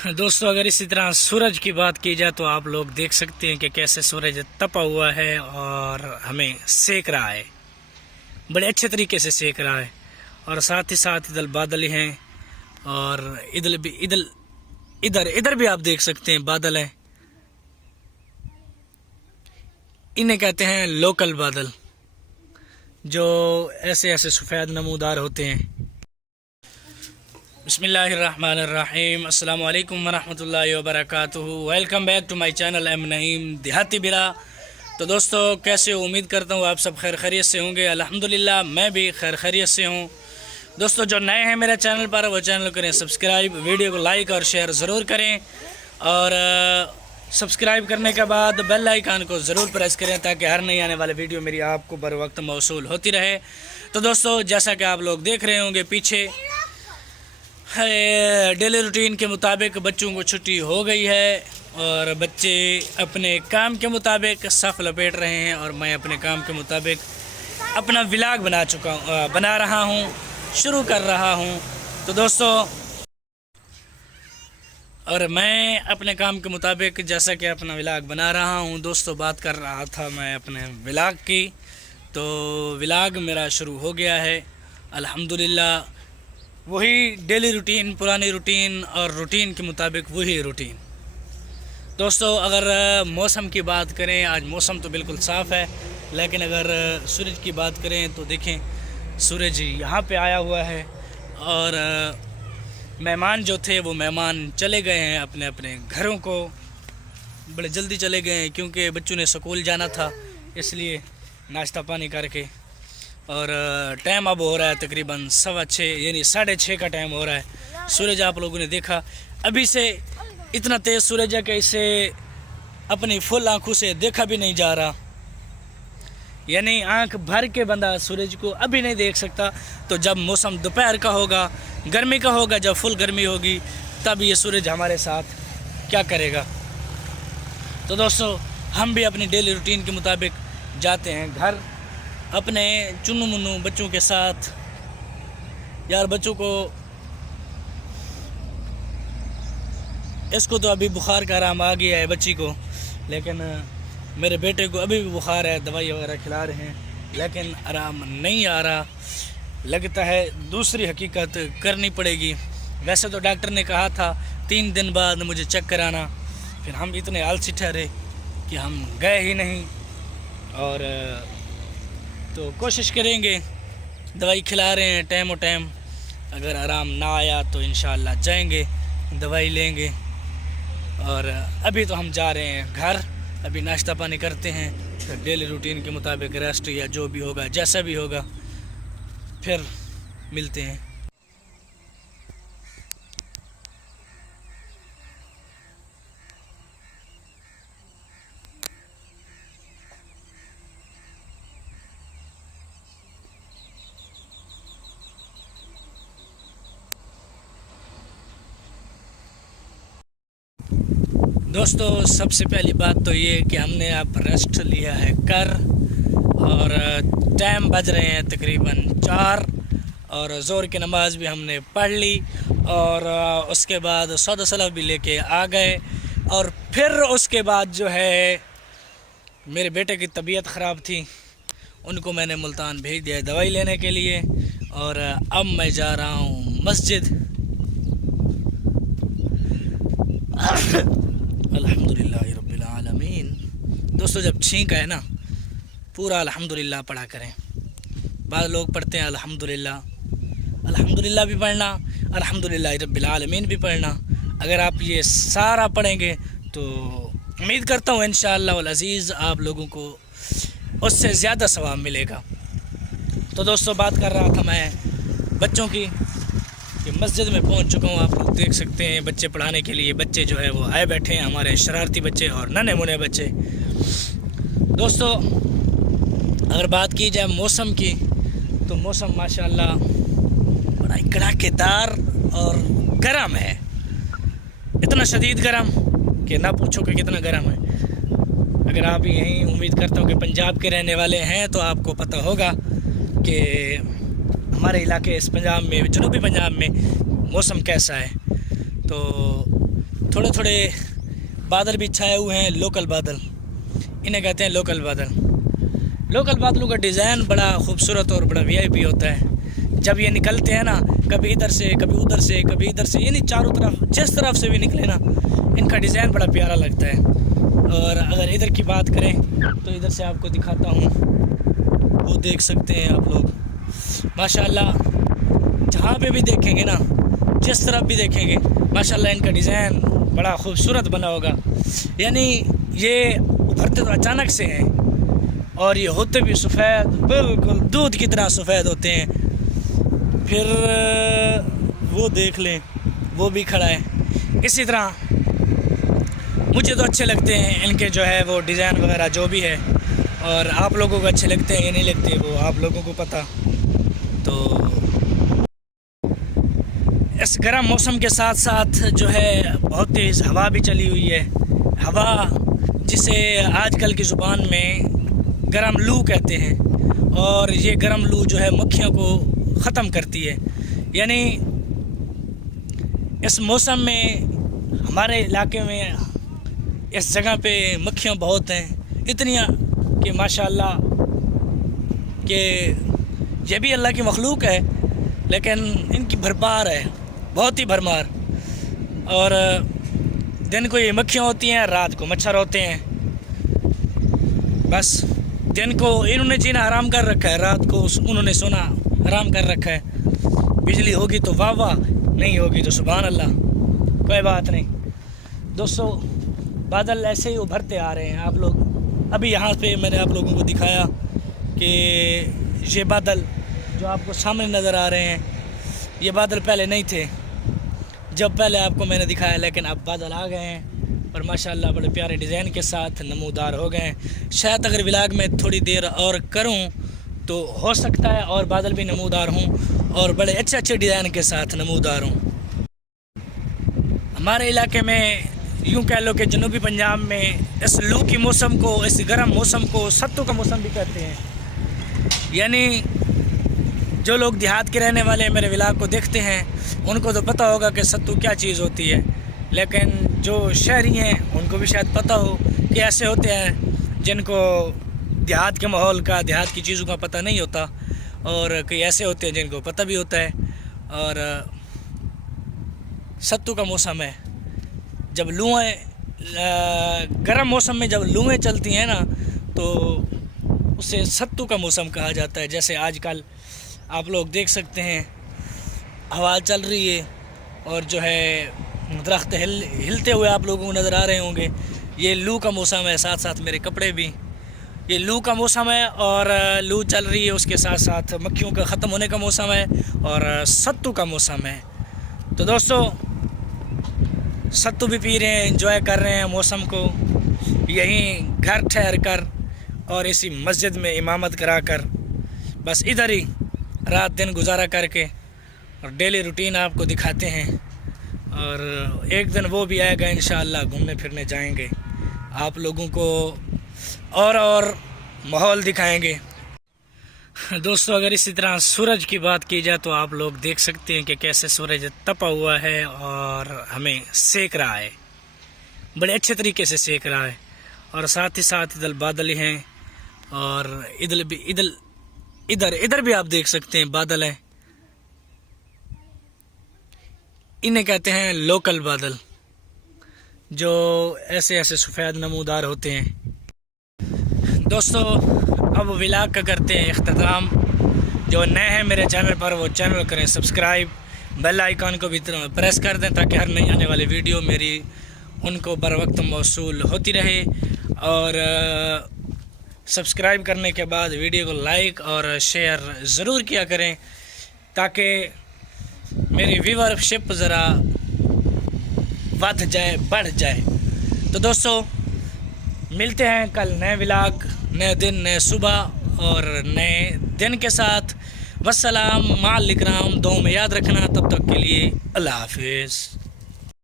دوستو اگر اسی طرح سورج کی بات کی جائے تو آپ لوگ دیکھ سکتے ہیں کہ کیسے سورج تپا ہوا ہے اور ہمیں سیک رہا ہے، بڑے اچھے طریقے سے سیک رہا ہے، اور ساتھ ہی ساتھ ادھر بادل ہیں، اور ادھر بھی آپ دیکھ سکتے ہیں بادل ہیں، انہیں کہتے ہیں لوکل بادل، جو ایسے سفید نمودار ہوتے ہیں۔ بسم اللہ الرحمن الرحیم، السلام علیکم ورحمۃ اللہ وبرکاتہ۔ Welcome back to my channel M Naeem Dehati برا۔ تو دوستو کیسے ہو؟ امید کرتا ہوں آپ سب خیر خیریت سے ہوں گے۔ الحمدللہ میں بھی خیر خیریت سے ہوں۔ دوستو جو نئے ہیں میرے چینل پر وہ چینل کو کریں سبسکرائب، ویڈیو کو لائک اور شیئر ضرور کریں، اور سبسکرائب کرنے کے بعد بیل آئیکن کو ضرور پریس کریں تاکہ ہر نئی آنے والے ویڈیو میری آپ کو بر وقت موصول ہوتی رہے۔ تو دوستو جیسا کہ آپ لوگ دیکھ رہے ہوں گے پیچھے ڈیلی روٹین کے مطابق بچوں کو چھٹی ہو گئی ہے، اور بچے اپنے کام کے مطابق صف لپیٹ رہے ہیں، اور میں اپنے کام کے مطابق اپنا ولاگ بنا رہا ہوں، شروع کر رہا ہوں۔ تو دوستو اور میں اپنے کام کے مطابق جیسا کہ اپنا ولاگ بنا رہا ہوں، دوستو بات کر رہا تھا میں اپنے ولاگ کی، تو ولاگ میرا شروع ہو گیا ہے الحمدللہ۔ وہی ڈیلی روٹین، پرانی روٹین اور روٹین کے مطابق وہی روٹین۔ دوستو اگر موسم کی بات کریں، آج موسم تو بالکل صاف ہے، لیکن اگر سورج کی بات کریں تو دیکھیں سورج یہاں پہ آیا ہوا ہے، اور مہمان جو تھے وہ مہمان چلے گئے ہیں اپنے اپنے گھروں کو، بڑے جلدی چلے گئے ہیں کیونکہ بچوں نے سکول جانا تھا، اس لیے ناشتہ پانی کر کے، اور ٹائم اب ہو رہا ہے تقریباً 6:15 یعنی 6:30 کا ٹائم ہو رہا ہے۔ سورج آپ لوگوں نے دیکھا ابھی سے اتنا تیز سورج ہے کہ اسے اپنی فل آنکھوں سے دیکھا بھی نہیں جا رہا، یعنی آنکھ بھر کے بندہ سورج کو ابھی نہیں دیکھ سکتا۔ تو جب موسم دوپہر کا ہوگا، گرمی کا ہوگا، جب فل گرمی ہوگی، تب یہ سورج ہمارے ساتھ کیا کرے گا۔ تو دوستو ہم بھی اپنی ڈیلی روٹین کے مطابق جاتے ہیں گھر اپنے چنو منو بچوں کے ساتھ۔ یار بچوں کو اس کو تو ابھی بخار کا آرام آ گیا ہے بچی کو، لیکن میرے بیٹے کو ابھی بھی بخار ہے، دوائی وغیرہ کھلا رہے ہیں لیکن آرام نہیں آ رہا، لگتا ہے دوسری حقیقت کرنی پڑے گی۔ ویسے تو ڈاکٹر نے کہا تھا 3 دن بعد مجھے چیک کرانا، پھر ہم اتنے آلسی ٹھہرے کہ ہم گئے ہی نہیں، اور تو کوشش کریں گے، دوائی کھلا رہے ہیں ٹائم و ٹائم، اگر آرام نہ آیا تو انشاءاللہ جائیں گے دوائی لیں گے۔ اور ابھی تو ہم جا رہے ہیں گھر، ابھی ناشتہ پانی کرتے ہیں، پھر ڈیلی روٹین کے مطابق ریسٹ یا جو بھی ہوگا جیسا بھی ہوگا پھر ملتے ہیں۔ دوستو سب سے پہلی بات تو یہ کہ ہم نے اب ریسٹ لیا ہے اور ٹائم بج رہے ہیں تقریباً 4، اور ظہر کی نماز بھی ہم نے پڑھ لی، اور اس کے بعد سودا سلف بھی لے کے آ گئے، اور پھر اس کے بعد جو ہے میرے بیٹے کی طبیعت خراب تھی، ان کو میں نے ملتان بھیج دیا دوائی لینے کے لیے، اور اب میں جا رہا ہوں مسجد۔ الحمدللہ رب العالمین۔ دوستو جب چھینک ہے نا پورا الحمدللہ پڑھا کریں، بعض لوگ پڑھتے ہیں الحمدللہ بھی پڑھنا، الحمدللہ رب العالمین بھی پڑھنا۔ اگر آپ یہ سارا پڑھیں گے تو امید کرتا ہوں انشاءاللہ العزیز آپ لوگوں کو اس سے زیادہ ثواب ملے گا۔ تو دوستو بات کر رہا تھا میں بچوں کی، کہ مسجد میں پہنچ چکا ہوں، آپ لوگ دیکھ سکتے ہیں بچے پڑھانے کے لیے بچے جو ہے وہ آئے بیٹھے ہیں، ہمارے شرارتی بچے اور ننھے منے بچے۔ دوستو اگر بات کی جائے موسم کی تو موسم ماشاءاللہ بڑا کڑاکے دار اور گرم ہے، اتنا شدید گرم کہ نہ پوچھو کہ کتنا گرم ہے۔ اگر آپ یہیں امید کرتا ہوں کہ پنجاب کے رہنے والے ہیں تو آپ کو پتہ ہوگا کہ ہمارے علاقے اس پنجاب میں، جنوبی پنجاب میں موسم کیسا ہے۔ تو थोड़े थोड़े बादल भी छाए हुए हैं, लोकल बादल, इन्हें कहते हैं लोकल बादल। लोकल बादलों का डिज़ाइन बड़ा खूबसूरत और बड़ा वीआईपी होता है। जब ये निकलते हैं ना, कभी इधर से कभी उधर से कभी इधर से, यानी चारों तरफ जिस तरफ से भी निकले ना, इनका डिज़ाइन बड़ा प्यारा लगता है। और अगर इधर की बात करें तो इधर से आपको दिखाता हूँ, वो देख सकते हैं आप लोग माशाल्लाह। जहाँ पे भी देखेंगे ना, जिस तरफ भी देखेंगे माशाल्लाह, इनका डिज़ाइन बड़ा खूबसूरत बना होगा। यानी ये उभरते तो अचानक से हैं और ये होते भी सफ़ेद, बिल्कुल दूध की तरह सफ़ेद होते हैं। फिर वो देख लें, वो भी खड़ा है। इसी तरह मुझे तो अच्छे लगते हैं इनके जो है वो डिज़ाइन वगैरह जो भी है, और आप लोगों को अच्छे लगते हैं या नहीं लगते वो आप लोगों को पता। तो इस गर्म मौसम के साथ साथ जो है बहुत तेज़ हवा भी चली हुई है। हवा जिसे आजकल की ज़ुबान में गर्म लू कहते हैं, और ये गर्म लू जो है मक्खियों को ख़त्म करती है। यानी इस मौसम में हमारे इलाके में इस जगह पे मक्खियाँ बहुत हैं, इतनियाँ कि माशाल्लाह कि ये भी अल्लाह की मखलूक है, लेकिन इनकी भरमार है, बहुत ही भरमार। और दिन को ये मक्खियाँ होती हैं, रात को मच्छर होते हैं। बस दिन को इन्होंने जीना हराम कर रखा है, रात को उन्होंने सोना हराम कर रखा है। बिजली होगी तो वाह वाह, नहीं होगी तो सुभान अल्लाह, कोई बात नहीं। दोस्तों बादल ऐसे ही उभरते आ रहे हैं। आप लोग अभी यहाँ पे मैंने आप लोगों को दिखाया कि ये बादल जो आपको सामने नज़र आ रहे हैं, ये बादल पहले नहीं थे जब पहले आपको मैंने दिखाया, लेकिन अब बादल आ गए हैं और माशाल्लाह बड़े प्यारे डिज़ाइन के साथ नमूदार हो गए हैं। शायद अगर व्लॉग में थोड़ी देर और करूं तो हो सकता है और बादल भी नमूदार हों और बड़े अच्छे अच्छे डिज़ाइन के साथ नमूदार हों। हमारे इलाके में यूँ कह लो कि जनूबी पंजाब में इस लू की मौसम को, इस गर्म मौसम को सत्तू का मौसम भी कहते हैं। यानी जो लोग देहात के रहने वाले मेरे व्लॉग को देखते हैं उनको तो पता होगा कि सत्तू क्या चीज़ होती है, लेकिन जो शहरी हैं उनको भी शायद पता हो कि ऐसे होते हैं जिनको देहात के माहौल का, देहात की चीज़ों का पता नहीं होता, और कई ऐसे होते हैं जिनको पता भी होता है। और सत्तू का मौसम है, जब लूएँ गर्म मौसम में जब लूएँ चलती हैं ना तो उसे सत्तू का मौसम कहा जाता है। जैसे आजकल आप लोग देख सकते हैं हवा चल रही है और जो है दरख्त हिलते हुए आप लोगों को नज़र आ रहे होंगे। ये लू का मौसम है, साथ साथ मेरे कपड़े भी, ये लू का मौसम है और लू चल रही है, उसके साथ साथ मक्खियों का ख़त्म होने का मौसम है और सत्तू का मौसम है। तो दोस्तों सत्तू भी पी रहे हैं, एंजॉय कर रहे हैं मौसम को, यहीं घर ठहर कर और इसी मस्जिद में इमामत करा कर, बस इधर ही रात दिन गुजारा करके और डेली रूटीन आपको दिखाते हैं। और एक दिन वो भी आएगा इंशाअल्लाह, घूमने फिरने जाएंगे, आप लोगों को और माहौल दिखाएंगे। दोस्तों अगर इसी तरह सूरज की बात की जाए तो आप लोग देख सकते हैं कि कैसे सूरज तपा हुआ है और हमें सेक रहा है, बड़े अच्छे तरीके से सेक रहा है। और साथ ही साथ इधर बादल हैं और इधर भी आप देख सकते हैं बादल हैं। इन्हें कहते हैं लोकल बादल, जो ऐसे ऐसे सफ़ेद नमूदार होते हैं। दोस्तों अब व्लॉग का करते हैं इख्तिताम। जो नए हैं मेरे चैनल पर वो चैनल करें सब्सक्राइब, बेल आइकन को भी प्रेस कर दें ताकि हर नई आने वाली वीडियो मेरी उनको बर वक्त मौसूल होती रहे। और सब्सक्राइब करने के बाद वीडियो को लाइक और शेयर ज़रूर किया करें ताकि मेरी व्यूअरशिप ज़रा बढ़ जाए, बढ़ जाए। तो दोस्तों मिलते हैं कल नए व्लॉग, नए दिन, नए सुबह और नए दिन के साथ। वस्सलाम, माल इकराम, दुआ में याद रखना। तब तक के लिए अल्लाह हाफिज़।